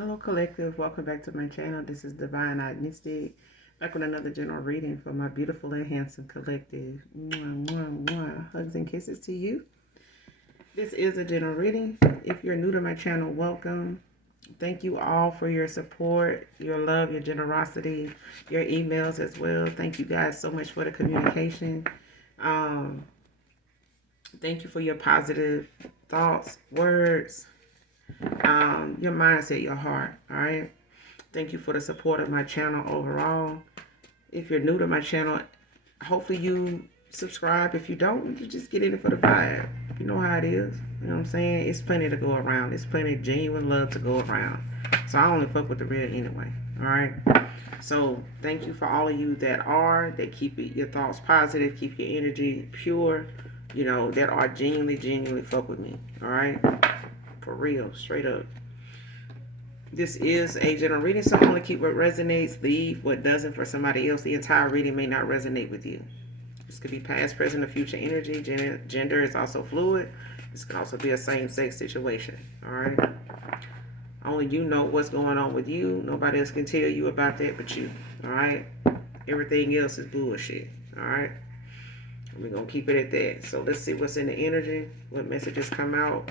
Hello, collective. Welcome back to my channel. This is Divine Eyed Mystic, back with another general reading for my beautiful and handsome collective. Mwah, mwah, mwah. Hugs and kisses to you. This is a general reading. If you're new to my channel, welcome. Thank you all for your support, your love, your generosity, your emails as well. Thank you guys so much for the communication. Um, Thank you for your positive thoughts, words, your mindset, your heart. All right. Thank you for the support of my channel overall. If you're new to my channel, hopefully you subscribe. If you don't, you just get in it for the vibe. You know how it is. You know what I'm saying? It's plenty to go around. It's plenty of genuine love to go around. So I only fuck with the real anyway. All right. So thank you for all of you that keep your thoughts positive, keep your energy pure, that are genuinely fuck with me. All right. For real, straight up. This is a general reading, so only keep what resonates, leave what doesn't for somebody else. The entire reading may not resonate with you. This could be past, present, or future energy. Gender is also fluid. This can also be a same-sex situation. All right. Only you know what's going on with you. Nobody else can tell you about that but you. All right. Everything else is bullshit. All right. We're gonna keep it at that. So let's see what's in the energy. What messages come out.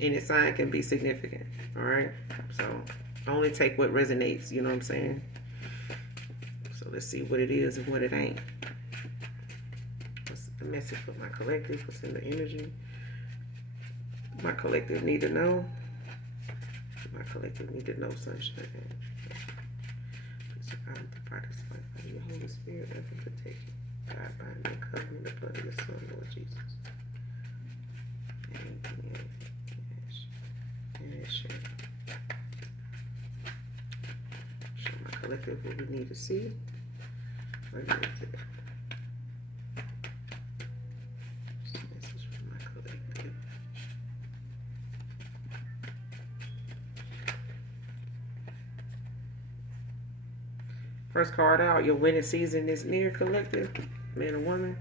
Any sign can be significant. All right. So only take what resonates. You know what I'm saying? So let's see what it is and what it ain't. What's the message for my collective? What's in the energy? My collective need to know. My collective need to know, sunshine. Please survive the practice life. Your Holy Spirit, love and protection. God, bind and cover me in the blood of your Son, Lord Jesus. Amen. Show my collective what we need to see. What is it? Message from my collective. First card out, your winning season is near, collective. Man or woman.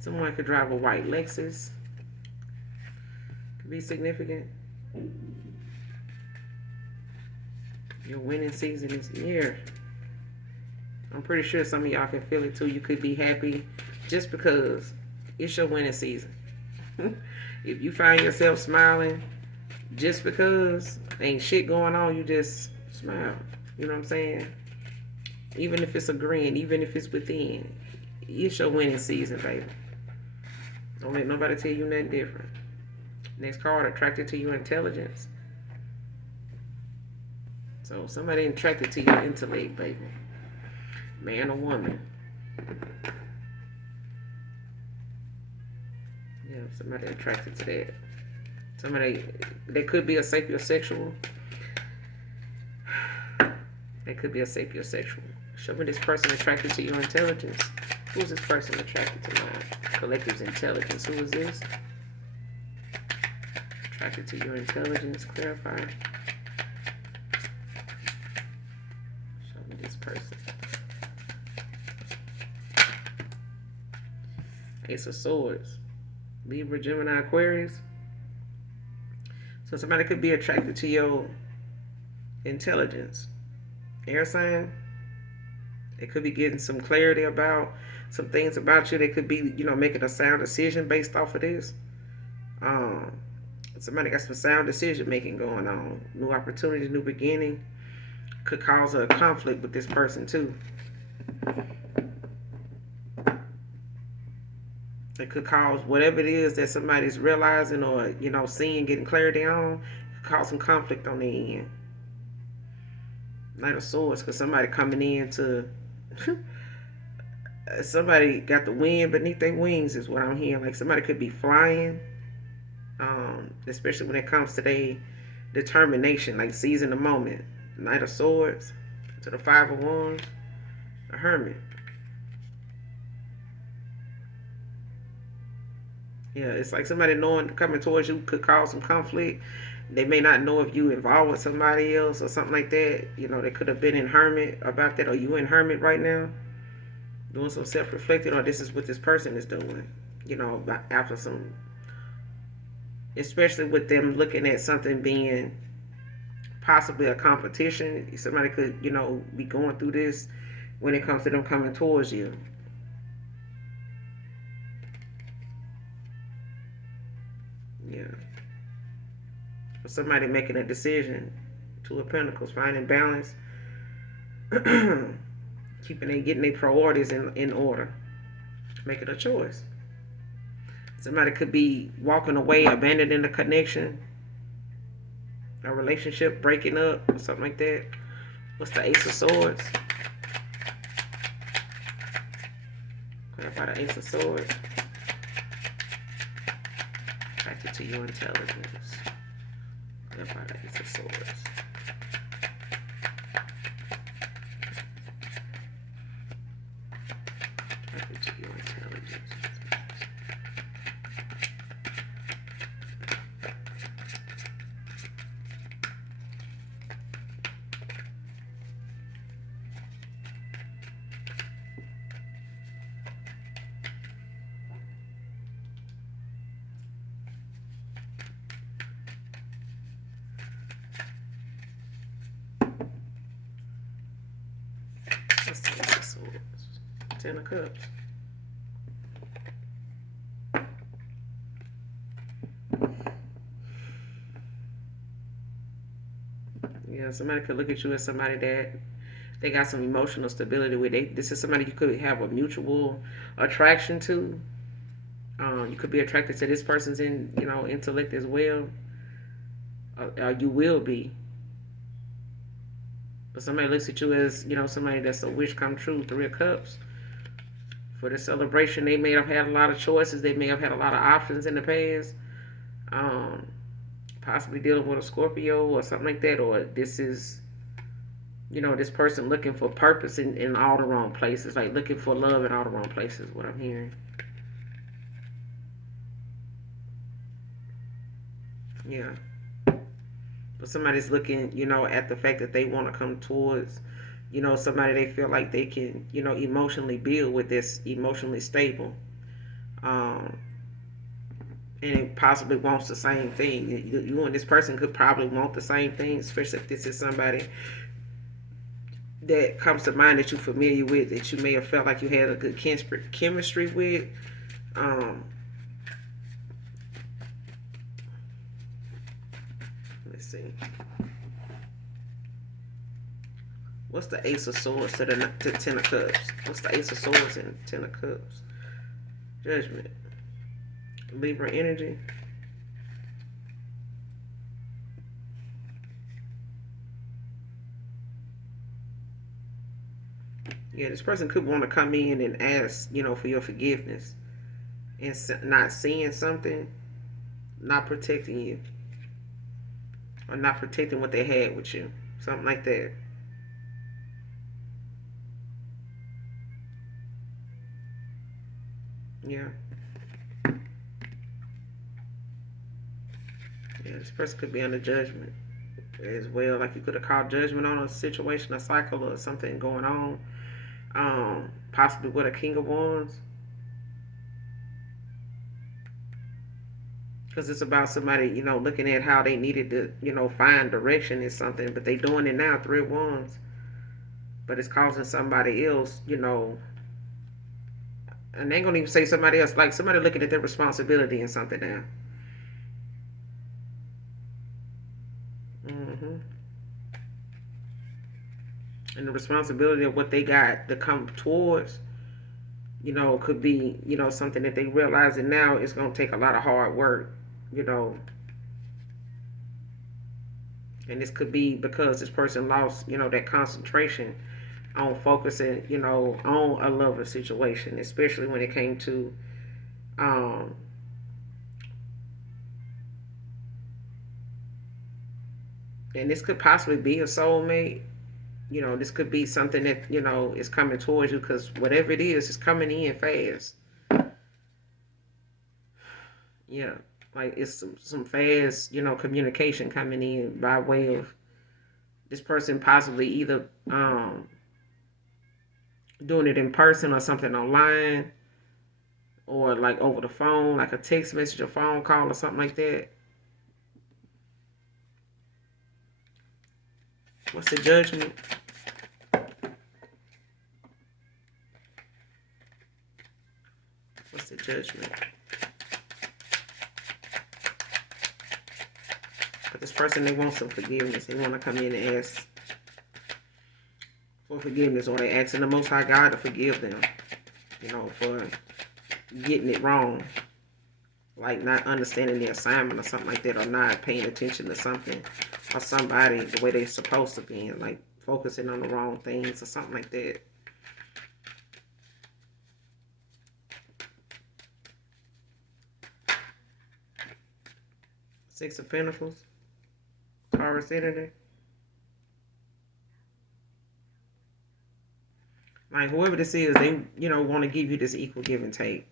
Someone could drive a white Lexus. Could be significant. Your winning season is near. I'm pretty sure some of y'all can feel it too. You could be happy just because it's your winning season. If you find yourself smiling just because ain't shit going on, you just smile. You know what I'm saying? Even if it's a grin, even if it's within, it's your winning season, baby. Don't let nobody tell you nothing different. Next card, attracted to your intelligence. So somebody attracted to your intellect, baby. Man or woman. Yeah, somebody attracted to that. Somebody, they could be a sapiosexual. They could be a sapiosexual. Show me this person attracted to your intelligence. Who is this person attracted to my collective's intelligence? Who is this? Attracted to your intelligence. Clarify. Show me this person. Ace of Swords. Libra, Gemini, Aquarius. So somebody could be attracted to your intelligence. Air sign. They could be getting some clarity about some things about you. They could be, making a sound decision based off of this. Somebody got some sound decision making going on. New opportunities, new beginning. Could cause a conflict with this person too. It could cause whatever it is that somebody's realizing or, seeing, getting clarity on. It could cause some conflict on their end. Knight of Swords, because somebody coming in to somebody got the wind beneath their wings is what I'm hearing. Like somebody could be flying, especially when it comes to their determination, like seizing the moment. Knight of Swords to the Five of Wands, the Hermit. Yeah, it's like somebody knowing coming towards you could cause some conflict. They may not know if you involved with somebody else or something like that. They could have been in hermit about that. Or you in hermit right now? Doing some self-reflecting, or this is what this person is doing. After some especially with them looking at something being possibly a competition. Somebody could, be going through this when it comes to them coming towards you. Yeah. Or somebody making a decision. Two of Pentacles, finding balance, getting their priorities in order, making a choice. Somebody could be walking away, abandoning the connection, a relationship breaking up, or something like that. What's the Ace of Swords? Clarify the Ace of Swords. Connected to your intelligence. Clarify the Ace of Swords. Connected to your intelligence. What's the Ace of Swords? Ten of Cups. Yeah, somebody could look at you as somebody that they got some emotional stability with. This is somebody you could have a mutual attraction to. You could be attracted to this person's intellect as well. You will be. But somebody looks at you as, somebody that's a wish come true. Three of Cups. For the celebration, they may have had a lot of choices. They may have had a lot of options in the past. Possibly dealing with a Scorpio or something like that. Or this is, this person looking for purpose in all the wrong places. Like looking for love in all the wrong places, what I'm hearing. Yeah. But somebody's looking, at the fact that they want to come towards, somebody they feel like they can, emotionally build with, this emotionally stable. And it possibly wants the same thing. You and this person could probably want the same thing, especially if this is somebody that comes to mind that you're familiar with, that you may have felt like you had a good chemistry with. Let's see. What's the Ace of Swords to Ten of Cups? What's the Ace of Swords and Ten of Cups? Judgment. Libra energy. Yeah, this person could want to come in and ask, for your forgiveness. And not seeing something, not protecting you. Or not protecting what they had with you. Something like that. Yeah. Yeah, this person could be under judgment as well. Like you could have called judgment on a situation, a cycle, or something going on. Possibly with a King of Wands. Because it's about somebody, looking at how they needed to, find direction in something, but they doing it now, Three of Wands. But it's causing somebody else, and they ain't gonna even say somebody else, like somebody looking at their responsibility in something now. And the responsibility of what they got to come towards, could be, something that they realize that now it's gonna take a lot of hard work, and this could be because this person lost, that concentration on focusing, on a lover situation, especially when it came to, and this could possibly be a soulmate. This could be something that, is coming towards you, because whatever it is coming in fast. Yeah, like it's some fast, communication coming in by way of this person possibly either doing it in person or something online, or like over the phone, like a text message or phone call or something like that. What's the judgment? What's the judgment? But this person, they want some forgiveness. They want to come in and ask for forgiveness, or they asking the Most High God to forgive them, for getting it wrong, like not understanding the assignment or something like that, or not paying attention to something or somebody the way they're supposed to be, and like focusing on the wrong things or something like that. Six of Pentacles, Taurus energy. Like whoever this is, they want to give you this equal give and take.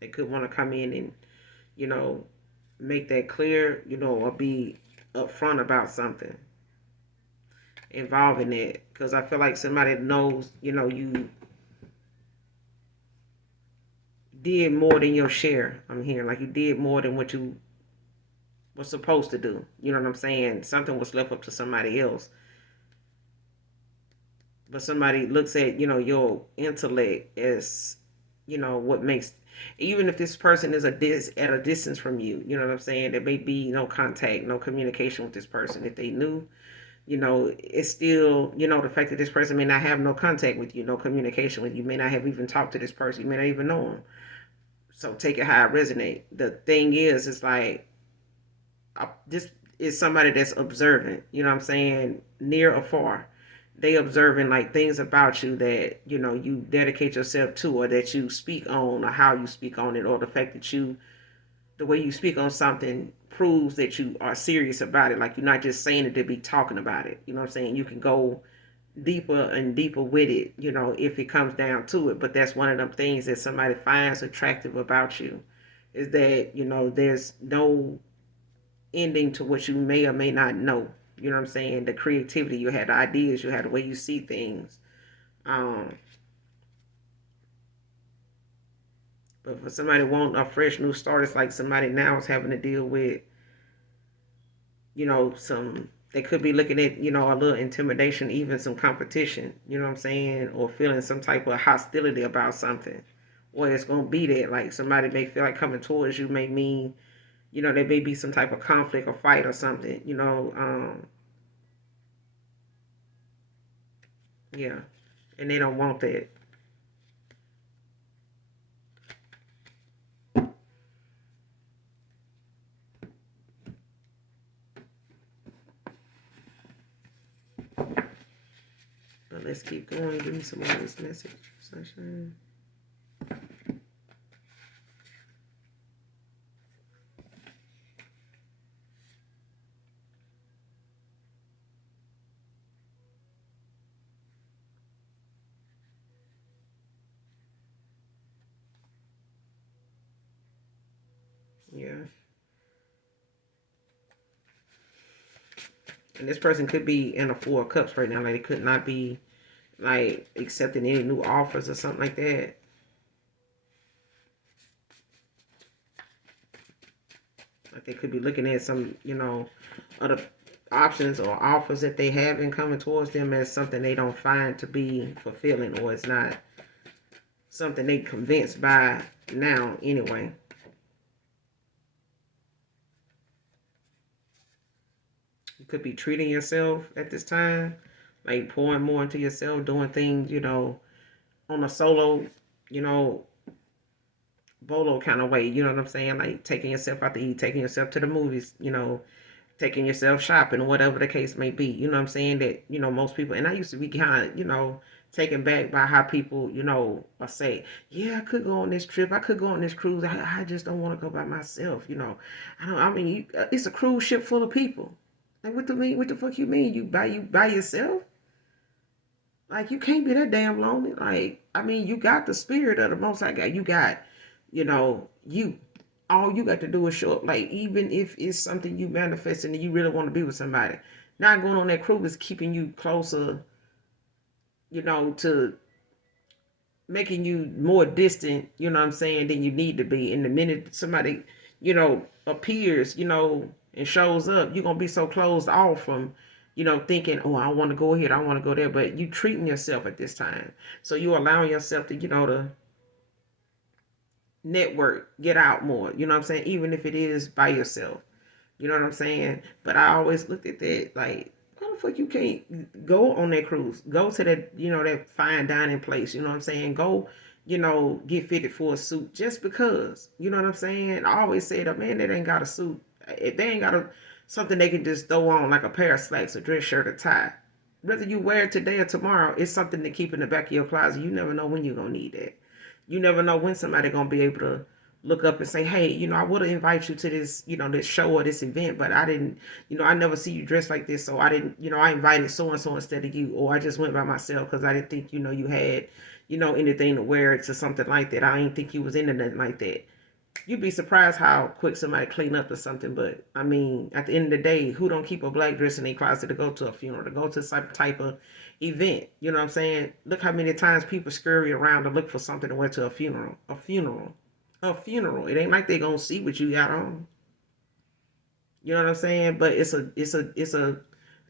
They could want to come in and make that clear, or be upfront about something involving it. Because I feel like somebody knows, you did more than your share. I'm hearing like you did more than what you were supposed to do. You know what I'm saying? Something was left up to somebody else. But somebody looks at, your intellect as, what makes, even if this person is at a distance from you, you know what I'm saying? There may be no contact, no communication with this person. If they knew, it's still, the fact that this person may not have no contact with you, no communication with you, may not have even talked to this person, you may not even know them. So take it how it resonate. The thing is, it's like, this is somebody that's observant, you know what I'm saying, near or far. They observing like things about you that you dedicate yourself to, or that you speak on, or how you speak on it, or the fact that the way you speak on something proves that you are serious about it. Like you're not just saying it to be talking about it. You know what I'm saying? You can go deeper and deeper with it, if it comes down to it. But that's one of them things that somebody finds attractive about you, is that there's no ending to what you may or may not know. You know what I'm saying? The creativity you had, the ideas you had, the way you see things. But for somebody want a fresh new start, it's like somebody now is having to deal with, some, they could be looking at, a little intimidation, even some competition, you know what I'm saying? Or feeling some type of hostility about something. Or it's going to be that, like somebody may feel like coming towards you may mean, there may be some type of conflict or fight or something, yeah. And they don't want that. But let's keep going. Give me some more of this message, sunshine. Yeah. And this person could be in a Four of Cups right now. Like, they could not be, like, accepting any new offers or something like that. Like, they could be looking at some, other options or offers that they have been coming towards them as something they don't find to be fulfilling, or it's not something they convinced by now anyway. You could be treating yourself at this time, like pouring more into yourself, doing things, on a solo, you know, bolo kind of way. You know what I'm saying? Like taking yourself out to eat, taking yourself to the movies, taking yourself shopping, whatever the case may be. You know what I'm saying? That, most people, and I used to be kind of, taken back by how people, will say, yeah, I could go on this trip. I could go on this cruise. I just don't want to go by myself. I mean, it's a cruise ship full of people. Like, what the fuck you mean? You by yourself? Like, you can't be that damn lonely. Like, I mean, you got the spirit of the Most High God. You got, you. All you got to do is show up. Like, even if it's something you manifesting and you really want to be with somebody, not going on that cruise is keeping you closer, to making you more distant, you know what I'm saying, than you need to be. And the minute somebody, appears, and shows up, you're going to be so closed off from, thinking, oh, I want to go here, I want to go there, but you treating yourself at this time. So you allowing yourself to, to network, get out more, you know what I'm saying? Even if it is by yourself, you know what I'm saying? But I always looked at that like, why the fuck you can't go on that cruise? Go to that, that fine dining place, you know what I'm saying? Go, get fitted for a suit just because, you know what I'm saying? I always said, a man that ain't got a suit, if they ain't got something they can just throw on like a pair of slacks, a dress shirt, a tie. Whether you wear it today or tomorrow, it's something to keep in the back of your closet. You never know when you're gonna need that. You never know when somebody gonna be able to look up and say, hey, I would have invited you to this, this show or this event, but I didn't, I never see you dressed like this, so I didn't, I invited so and so instead of you, or I just went by myself because I didn't think, you had, anything to wear to something like that. I didn't think you was into nothing like that. You'd be surprised how quick somebody clean up or something. But I mean, at the end of the day, who don't keep a black dress in their closet to go to a funeral, to go to some type of event? You know what I'm saying? Look how many times people scurry around to look for something to wear to a funeral. A funeral. A funeral. It ain't like they gonna see what you got on. You know what I'm saying? But it's a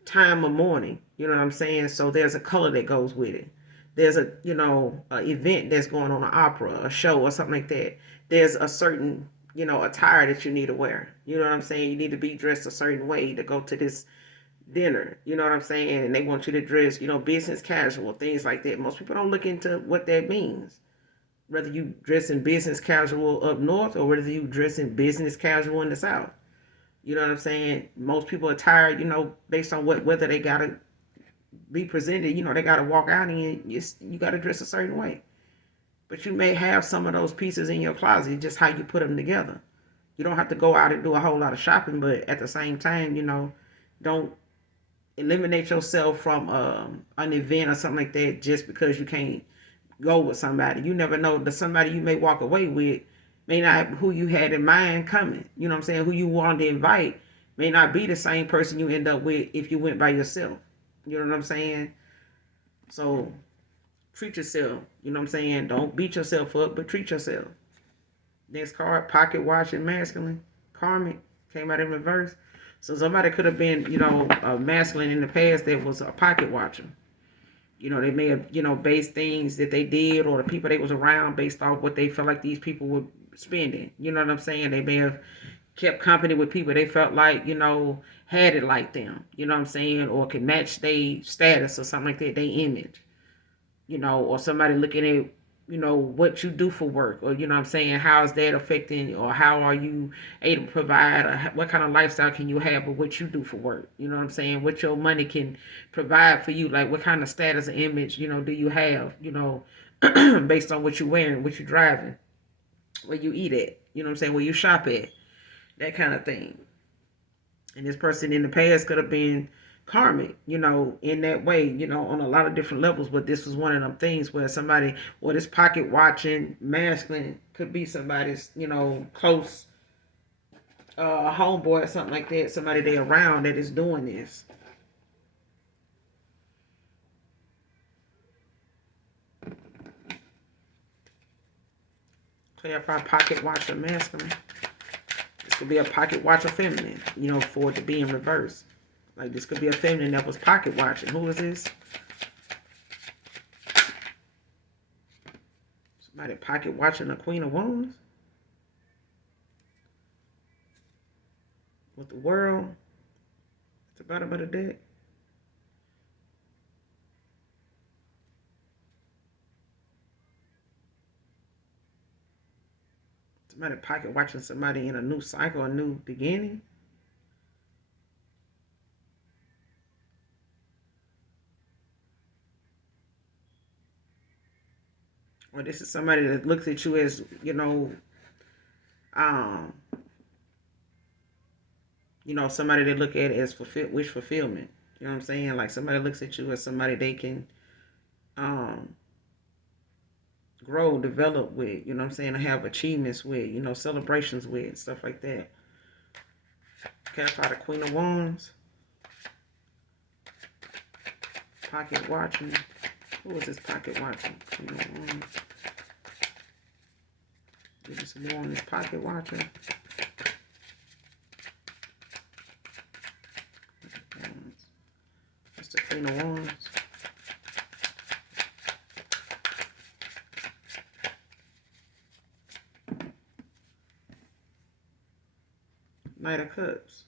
time of mourning. You know what I'm saying? So there's a color that goes with it. There's a event that's going on, an opera, a show, or something like that. There's a certain, attire that you need to wear. You know what I'm saying? You need to be dressed a certain way to go to this dinner. You know what I'm saying? And they want you to dress, business casual, things like that. Most people don't look into what that means. Whether you dress in business casual up north or whether you dress in business casual in the south. You know what I'm saying? Most people are tired, based on whether they gotta be presented. They gotta walk out and you gotta dress a certain way. But you may have some of those pieces in your closet, just how you put them together. You don't have to go out and do a whole lot of shopping, but at the same time, don't eliminate yourself from an event or something like that just because you can't go with somebody. You never know. The somebody you may walk away with may not who you had in mind coming. You know what I'm saying? Who you wanted to invite may not be the same person you end up with if you went by yourself. You know what I'm saying? So treat yourself. You know what I'm saying? Don't beat yourself up, but treat yourself. Next card, pocket watch and masculine. Karmic came out in reverse. So somebody could have been, a masculine in the past that was a pocket watcher. They may have, based things that they did or the people they was around based off what they felt like these people were spending. You know what I'm saying? They may have kept company with people they felt like, had it like them. You know what I'm saying? Or could match their status or something like that, their image. Or somebody looking at, what you do for work, or, what I'm saying, how is that affecting, or how are you able to provide, or what kind of lifestyle can you have with what you do for work? You know what I'm saying? What your money can provide for you, like what kind of status and image, do you have, based on what you're wearing, what you're driving, where you eat at, you know what I'm saying, where you shop at, that kind of thing. And this person in the past could have been karmic, in that way, on a lot of different levels. But this was one of them things where somebody, or this pocket watching masculine could be somebody's, close homeboy or something like that. Somebody they around that is doing this. Clarify pocket watcher masculine. This could be a pocket watcher feminine, for it to be in reverse. Like this could be a feminine that was pocket watching. Who is this? Somebody pocket watching the Queen of Wands? With the world at the bottom of the deck. Somebody pocket watching somebody in a new cycle, a new beginning. Or this is somebody that looks at you as, somebody they look at as wish fulfillment. You know what I'm saying? Like somebody looks at you as somebody they can grow, develop with, you know what I'm saying, have achievements with, celebrations with, stuff like that. Clarify the Queen of Wands. Pocket watching. Who is this pocket watching? Queen of Wands. Give me some more on this pocket watcher. Queen of Wands. Knight of Cups.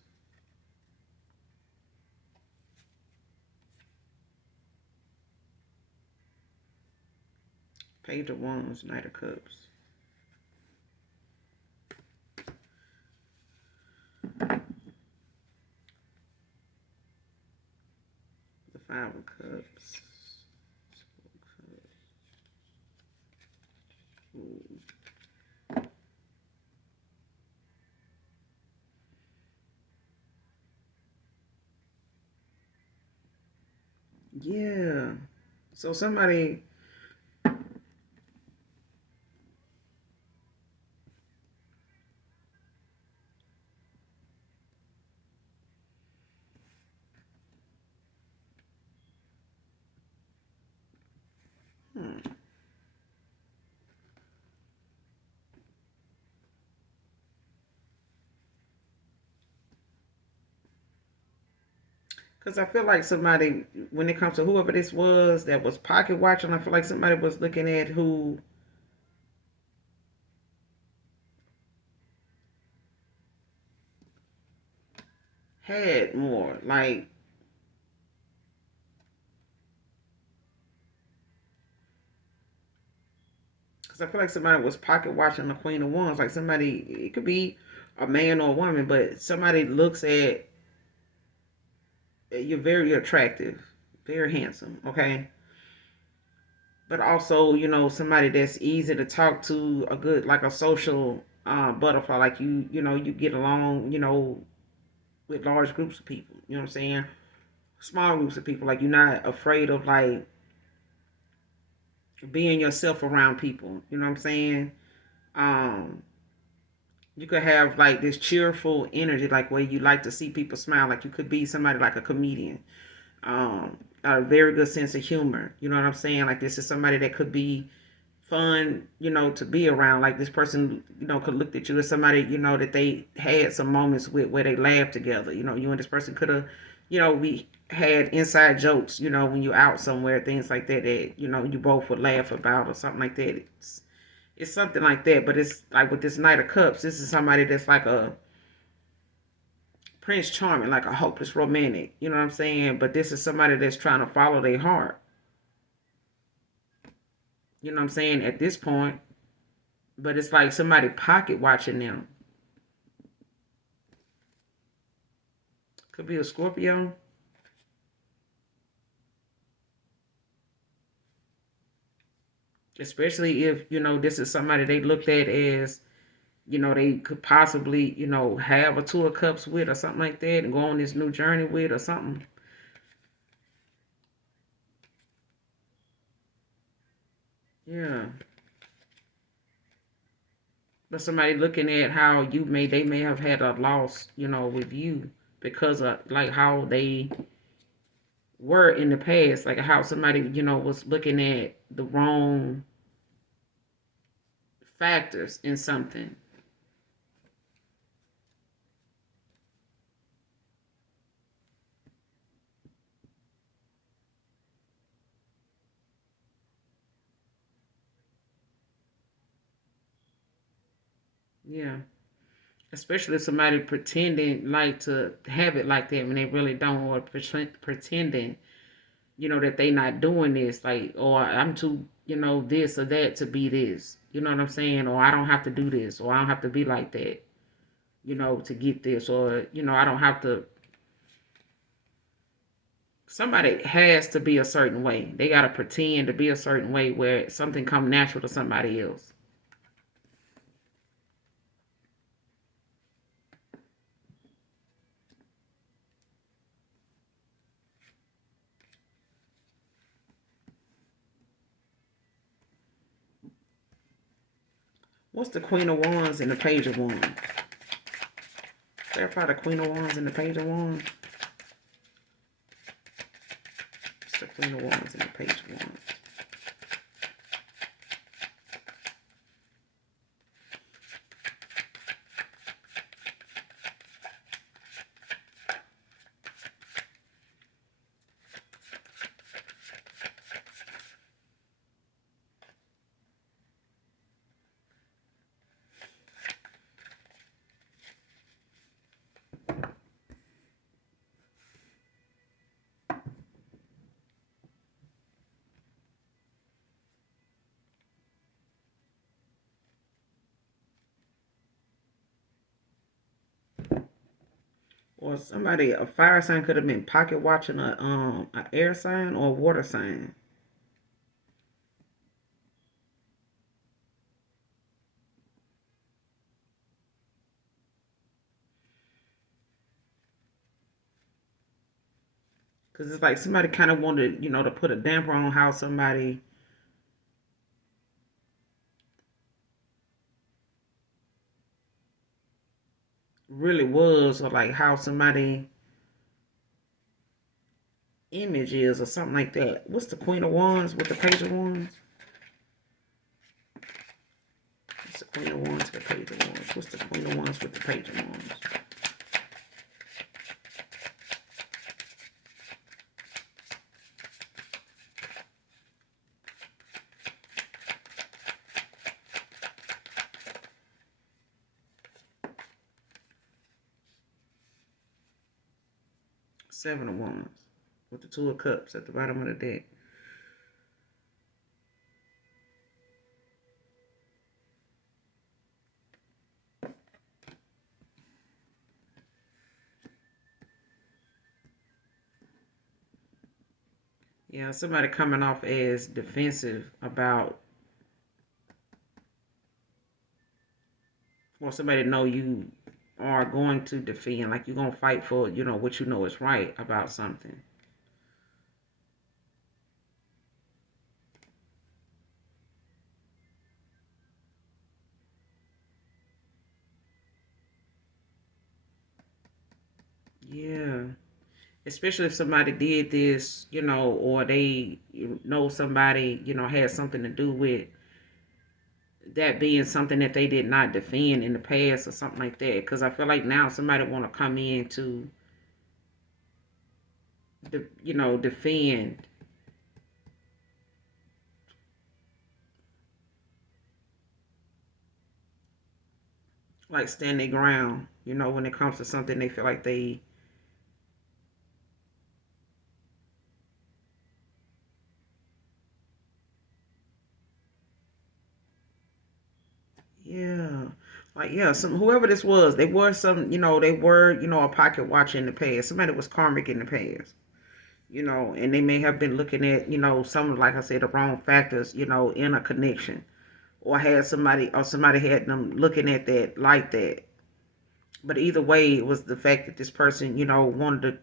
Page of Wands, Knight of Cups. The Five of Cups. Ooh. Yeah. So somebody... Because I feel like somebody, when it comes to whoever this was that was pocket watching, I feel like somebody was looking at who had more. Like, because I feel like somebody was pocket watching the Queen of Wands. Like somebody, it could be a man or a woman, but somebody looks at, you're very attractive, very handsome, okay? But also, somebody that's easy to talk to, a good, like a social butterfly. Like you get along, with large groups of people. You know what I'm saying? Small groups of people. Like you're not afraid of like being yourself around people. You know what I'm saying? Um, you could have like this cheerful energy, like where you like to see people smile. Like you could be somebody like a comedian. A very good sense of humor. You know what I'm saying? Like this is somebody that could be fun, to be around. Like this person, could look at you as somebody, that they had some moments with where they laughed together. You and this person could have, we had inside jokes, when you're out somewhere, things like that, that, you both would laugh about or something like that. It's something like that, but it's like with this Knight of Cups, this is somebody that's like a Prince Charming, like a hopeless romantic, you know what I'm saying? But this is somebody that's trying to follow their heart. You know what I'm saying? At this point, but it's like somebody pocket watching them. Could be a Scorpio. Especially if, this is somebody they looked at as, they could possibly, have a Two of Cups with or something like that and go on this new journey with or something. Yeah. But somebody looking at how they may have had a loss, with you because of like how they were in the past, like how somebody, was looking at the wrong factors in something. Yeah. Especially if somebody pretending like to have it like that when they really don't, or pretending, that they not doing this, like, or I'm too, this or that to be this. You know what I'm saying? Or I don't have to do this, or I don't have to be like that, to get this, or, I don't have to. Somebody has to be a certain way. They got to pretend to be a certain way where something come natural to somebody else. What's the Queen of Wands and the Page of Wands? Clarify the Queen of Wands and the Page of Wands. What's the Queen of Wands and the Page of Wands? Or somebody, a fire sign could have been pocket watching a air sign or a water sign. Because it's like somebody kind of wanted, to put a damper on how somebody really was, or like how somebody image is, or something like that. What's the Queen of Wands with the Page of Wands? What's the Queen of Wands with the Page of Wands? What's the Queen of Wands with the Page of Wands? Seven of Wands with the Two of Cups at the bottom of the deck. Yeah, somebody coming off as defensive about, or somebody know you are going to defend, like you're going to fight for, what you know is right about something. Yeah. Especially if somebody did this, or they know somebody, had something to do with that being something that they did not defend in the past or something like that. Because I feel like now somebody want to come in to, defend. Like stand their ground, when it comes to something they feel like they. Yeah. Like, yeah, whoever this was, they were some, they were, a pocket watcher in the past. Somebody was karmic in the past, and they may have been looking at, some, like I said, the wrong factors, in a connection, or had somebody, or somebody had them looking at that like that. But either way, it was the fact that this person, wanted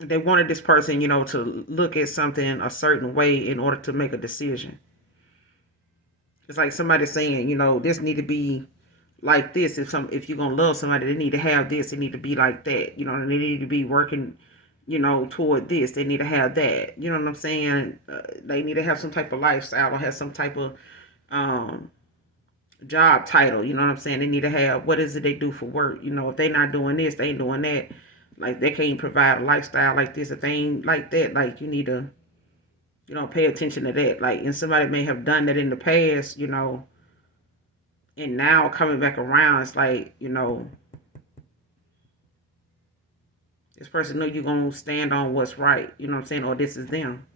they wanted this person, to look at something a certain way in order to make a decision. It's like somebody saying, this need to be like this. If you're gonna love somebody, they need to have this. They need to be like that. They need to be working, toward this. They need to have that. You know what I'm saying? They need to have some type of lifestyle or have some type of um, job title. You know what I'm saying? They need to have, what is it they do for work? If they not doing this, they ain't doing that. Like they can't provide a lifestyle like this. If they ain't like that, like you need to, pay attention to that. Like, and somebody may have done that in the past, and now coming back around, it's like, this person know you're gonna stand on what's right. You know what I'm saying? Or this is them.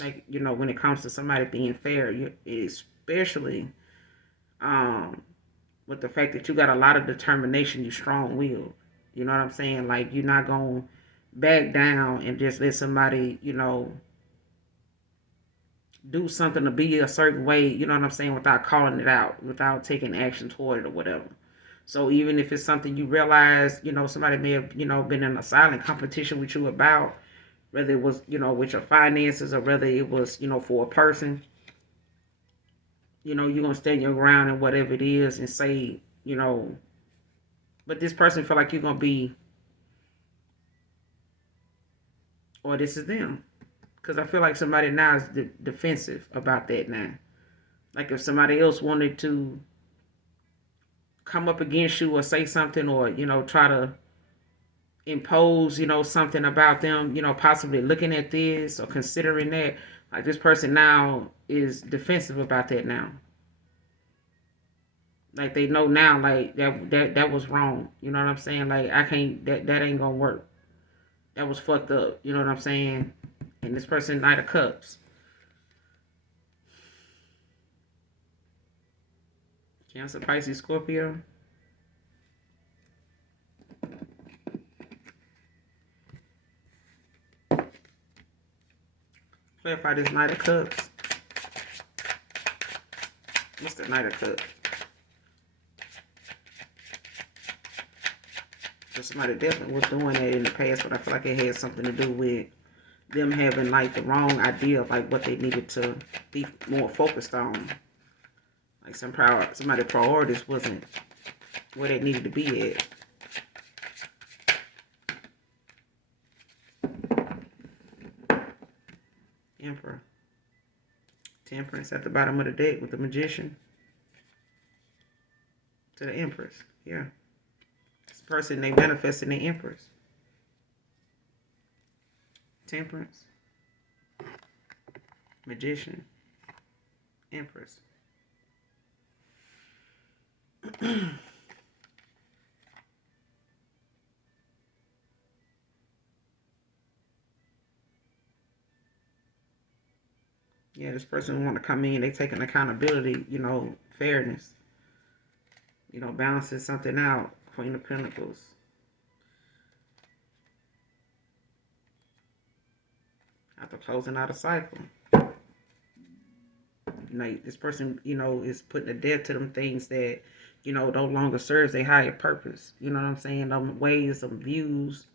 Like, when it comes to somebody being fair, especially um, with the fact that you got a lot of determination, you strong willed. You know what I'm saying? Like you're not gonna back down and just let somebody, do something to be a certain way, you know what I'm saying, without calling it out, without taking action toward it or whatever. So even if it's something you realize, somebody may have, been in a silent competition with you about, whether it was, with your finances or whether it was, for a person, you're gonna stand your ground and whatever it is and say, but this person feel like you're gonna be, or this is them. Because I feel like somebody now is defensive about that now. Like if somebody else wanted to come up against you or say something, or try to impose something about them, possibly looking at this or considering that, like this person now is defensive about that now. Like they know now, like that was wrong. You know what I'm saying? Like I can't, that ain't gonna work. That was fucked up. You know what I'm saying? And this person, Knight of Cups. Cancer, Pisces, Scorpio. Clarify this Knight of Cups. What's the Knight of Cups? So somebody definitely was doing that in the past, but I feel like it had something to do with them having like the wrong idea of like what they needed to be more focused on. Like somebody's priorities wasn't where they needed to be at. Emperor. Temperance at the bottom of the deck with the Magician. To the Empress. Yeah. This person, they manifesting the Empress. Temperance. Magician. Empress. Yeah, this person want to come in. They taking accountability, you know, fairness. You know, balancing something out. Queen of Pentacles. After closing out a cycle. You know, this person, you know, is putting a death to them things that, you know, no longer serves their higher purpose. You know what I'm saying? Them ways, some views,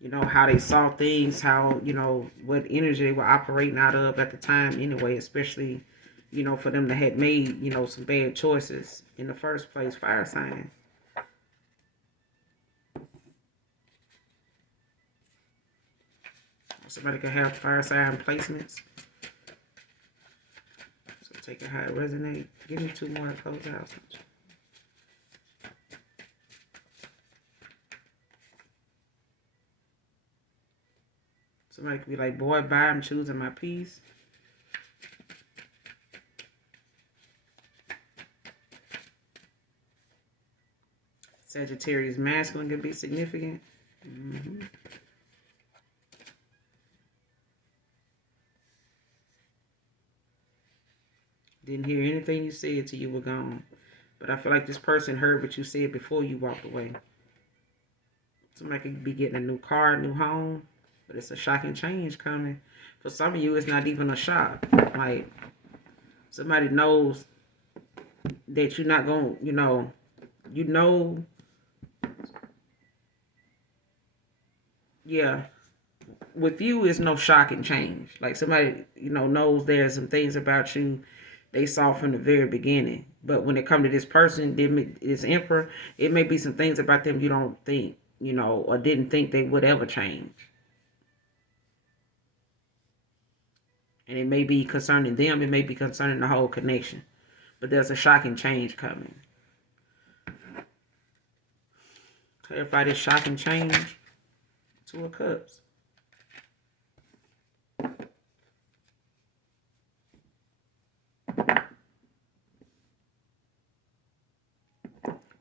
you know, how they saw things, how, you know, what energy they were operating out of at the time anyway, especially, you know, for them to have made, you know, some bad choices in the first place. Fire sign. Somebody could have fire sign placements. So take it how it resonates. Give me 2 more to close out. Somebody could be like, boy, bye, I'm choosing my peace. Sagittarius masculine could be significant. Didn't hear anything you said till you were gone. But I feel like this person heard what you said before you walked away. Somebody could be getting a new car, a new home. But it's a shocking change coming. For some of you, it's not even a shock. Like, somebody knows that you're not going to, you know, yeah. With you, it's no shocking change. Like, somebody, you know, knows there's some things about you they saw from the very beginning. But when it comes to this person, this Emperor, it may be some things about them you don't think, you know, or didn't think they would ever change. And it may be concerning them. It may be concerning the whole connection. But there's a shocking change coming. Clarify this shocking change. 2 of Cups.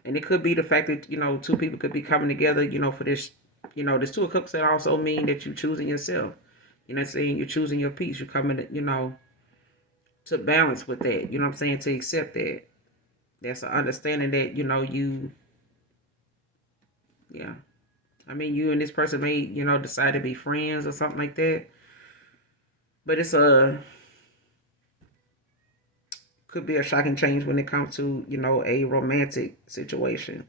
And it could be the fact that, you know, 2 people could be coming together, you know, for this, you know, this 2 of Cups that also mean that you're choosing yourself. You're not saying you're choosing your peace. You're coming, you know, to balance with that. You know what I'm saying? To accept that. That's an understanding that, you know, yeah. I mean, you and this person may, you know, decide to be friends or something like that. But it's could be a shocking change when it comes to, you know, a romantic situation.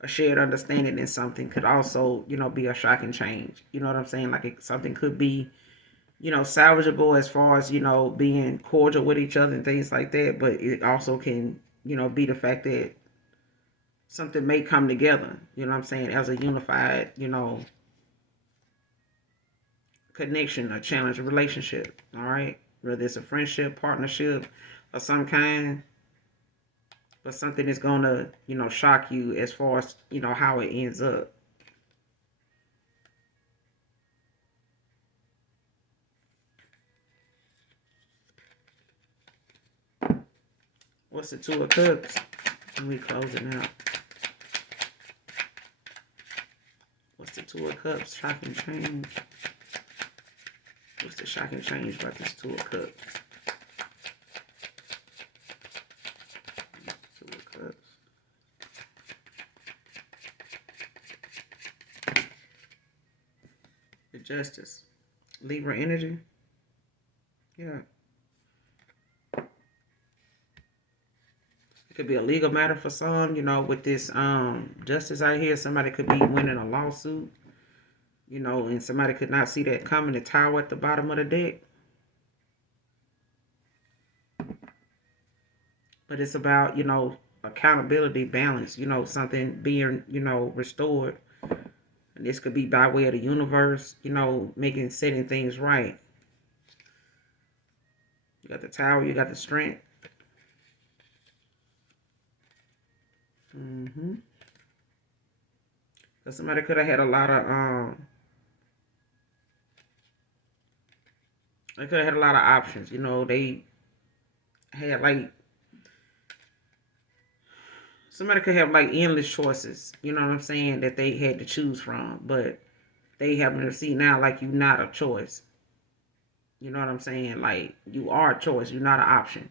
A shared understanding in something could also, you know, be a shocking change. You know what I'm saying? Like something could be, you know, salvageable as far as, you know, being cordial with each other and things like that. But it also can, you know, be the fact that something may come together, you know what I'm saying, as a unified, you know, connection, a challenge, a relationship, all right? Whether it's a friendship, partnership, of some kind, but something that's going to, you know, shock you as far as, you know, how it ends up. What's the 2 of Cups? And we closing out. What's the 2 of Cups? Shocking change. What's the shocking change about this 2 of Cups? 2 of Justice. Libra energy. Yeah. It could be a legal matter for some, with this justice out here. Somebody could be winning a lawsuit, and somebody could not see that coming. The tower at the bottom of the deck. But it's about, accountability, balance, something being, restored. And this could be by way of the universe, setting things right. You got the tower, you got the strength. Because somebody could have had a lot of, they could have had a lot of options. They had like, somebody could have like endless choices, you know what I'm saying, that they had to choose from. But they happen to see now like you're not a choice. You know what I'm saying? Like you are a choice, you're not an option.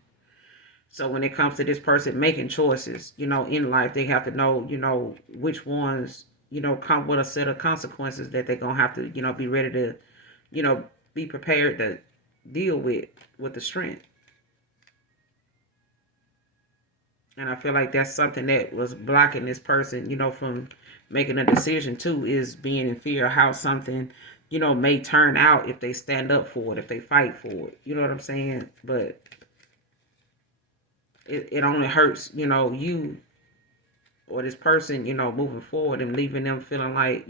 So when it comes to this person making choices, in life, they have to know, which ones, come with a set of consequences that they're going to have to, be ready to, be prepared to deal with the strength. And I feel like that's something that was blocking this person, from making a decision too, is being in fear of how something, may turn out if they stand up for it, if they fight for it. You know what I'm saying? But it only hurts, you or this person, moving forward and leaving them feeling like,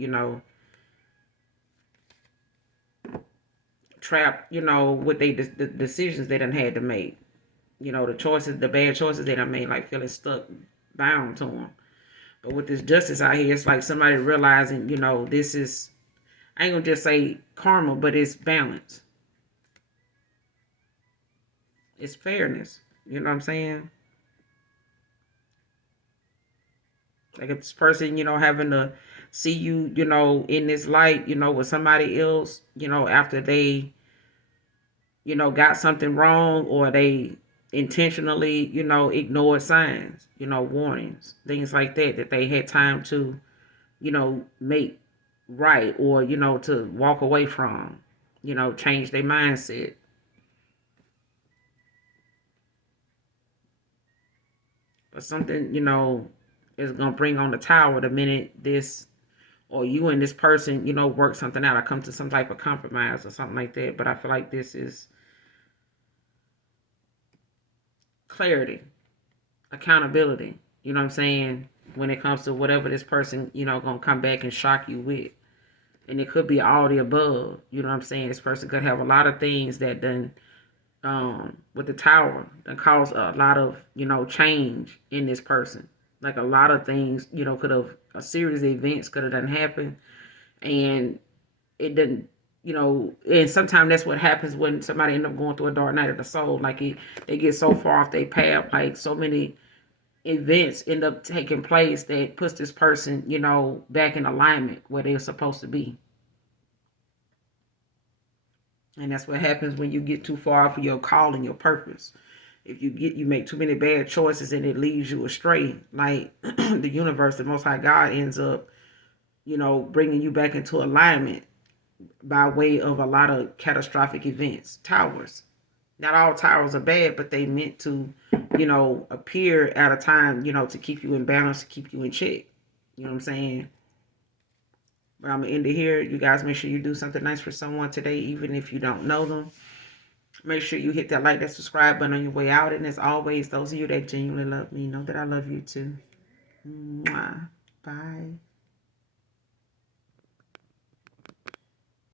trapped, with the decisions they done had to make. The choices, the bad choices they done made, like feeling stuck, bound to them. But with this justice out here, it's like somebody realizing, this is, I ain't gonna just say karma, but it's balance. It's fairness. You know what I'm saying? Like if this person, having to see you, in this light, with somebody else, after they, got something wrong, or they intentionally, ignored signs, warnings, things like that they had time to, make right, or, to walk away from, change their mindset. But something, is going to bring on the tower the minute this, or you and this person, work something out or come to some type of compromise or something like that. But I feel like this is clarity, accountability. You know what I'm saying? When it comes to whatever this person, going to come back and shock you with. And it could be all the above. You know what I'm saying? This person could have a lot of things that done, with the tower, that cause a lot of, change in this person. Like a lot of things, could have, a series of events could have done happen. And it didn't, and sometimes that's what happens when somebody end up going through a dark night of the soul. Like they get so far off their path, like so many events end up taking place that puts this person, back in alignment where they're supposed to be. And that's what happens when you get too far off of your call and your purpose. If you make too many bad choices and it leads you astray, like the universe, the Most High God ends up, bringing you back into alignment by way of a lot of catastrophic events. Towers. Not all towers are bad, but they meant to, appear at a time, to keep you in balance, to keep you in check. You know what I'm saying? But I'm going to end it here. You guys make sure you do something nice for someone today, even if you don't know them. Make sure you hit that like, that subscribe button on your way out. And as always, those of you that genuinely love me, know that I love you too. Mwah. Bye.